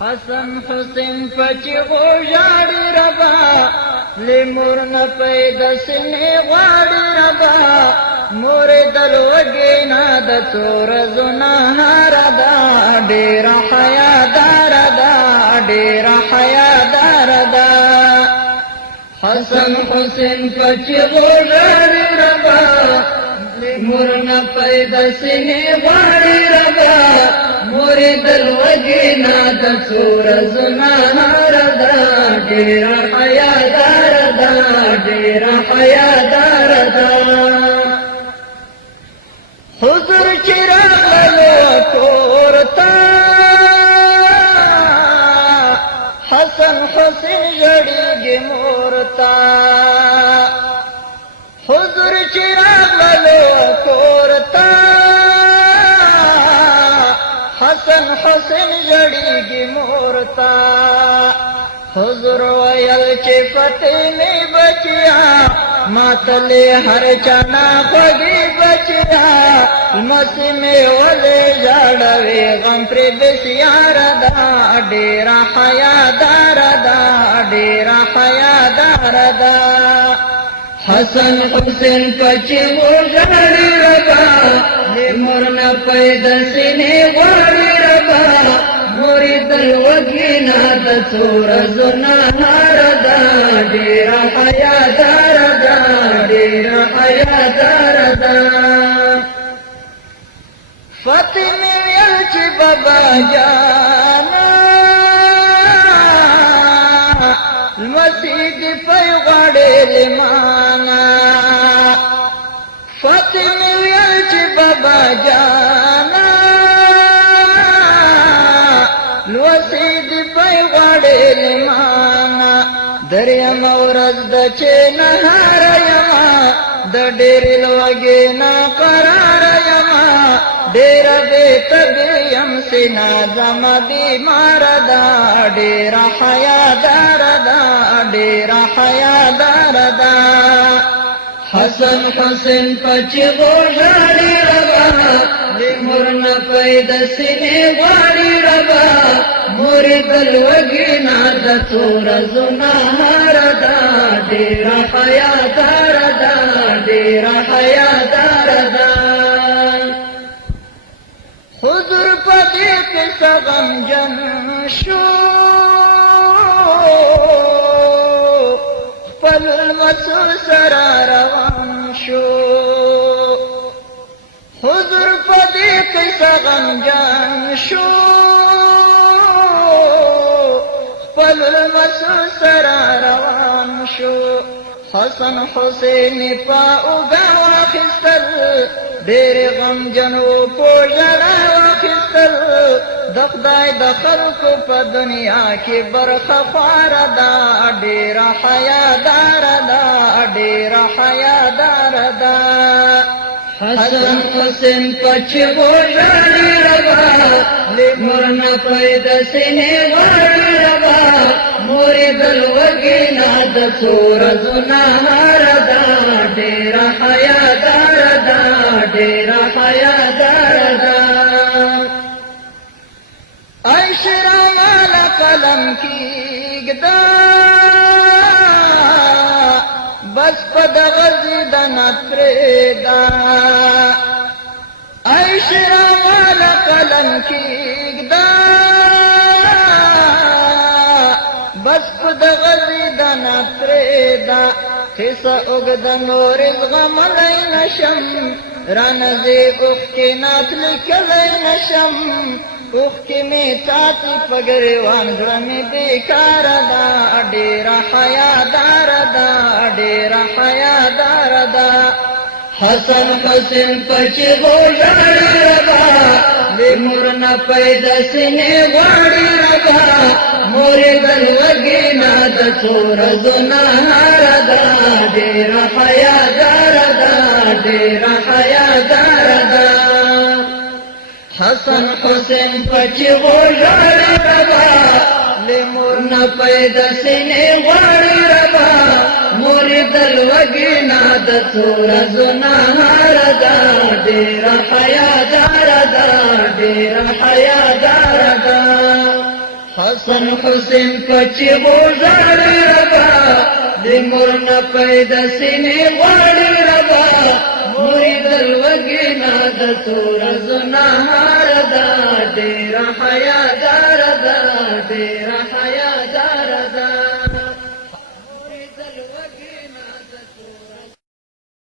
حسن حسین پچی غوژاڑی ربا لیمور نپید سنی غواڑی ربا مور دلوگینا د تور زنهار دا ډیر حیادار دا ډیر حیادار دا حسن حسین پچی غوژاڑی ربا لیمور نپید سنی غواڑی ربا موری دلوگینا د سور زنهار دا ډیر حیادار دا ډیر حیادار دا حضور چراغلو کورتا حسن حسین جڑیگی مورتا حضور چراغلو کورتا حسن حسین جڑیگی مورتا حضور ویل چی فتنی بچیا ماتلی ہر چنا خوگی بچیا مسی میں ولی جاڑوی غم پر بسیار دا ډیر حیادار دا ډیر حیادار دا حسن حسین پچی غوژاڑی ربا لیمور نپید سینی غواڑی ربا موری دلوگینا د سور زنهار دا ډیر حیادار دا ډیر حیادار دا فاطمه ویل چې بابا جانا مسجد پي غړې لمانا فاطمه ویل چې بابا جانا مسجد پي غړې لمانا دریم ورځ د چې نهار یما د ډېر لوګینا قرار یما ډېر بے طبیم سینا زما بیمار دا ډېر حیادار دا ډېر حیادار دا حسن حسین پچی غوژاڑی ربا لیمور نپید سینی غواړی ربا موری دلوگینا د تور زنهار دا ډېر حیادار دا ډېر حیادار دا حضور پدی قصه غمجن شو خپل مسو سره روان شو حضور پدی قصه غمجن شو خپل مسو سره روان شو حسن حسین پا اوگا واخستل ډېر غمجن و په ژړا واخستل د خدای د خلقو په دنیا کې برخه خواره دا ډېر حیادار دا ډېر حیادار دا حسن حسین پچی غوژاڑی ربا لیمور نپید سینی غواړی ربا موری دلوگینا د سور زنهار دا ډېر حیادار دا ډېر حیادار دا عشرا والا قلم کیږدا بس پد غزیدنا تریدا عشرا والا قلم کیږدا بس پد غزیدنا تریدا قصه اوږد نور زغملی نشم رانځي اوښکې نات لیکلی نشم اوښکې مې تاتی په ګریوان زړه مې بېکار دا ډېر حیادار دا ډېر حیادار دا حسن حسین پچی غوژاڑی ربا لیمور نپید سینی غواړی ربا موری دلوگینا د سور زنهار دا ډېر حیادار دا ډېر حیادار دا حسن حسین پچی غوژاڑی ربا لیمور نپید سینی غواړی ربا موری دلوگینا د سور زنهار دا ډېر حیادار دا ډېر حیادار دا حسن حسین پچی غوزاری ربا دی مرنا پیدا سینی غواری ربا مرید الوگینا دا تورز نهار دا دیر حیادار دا دیر حیادار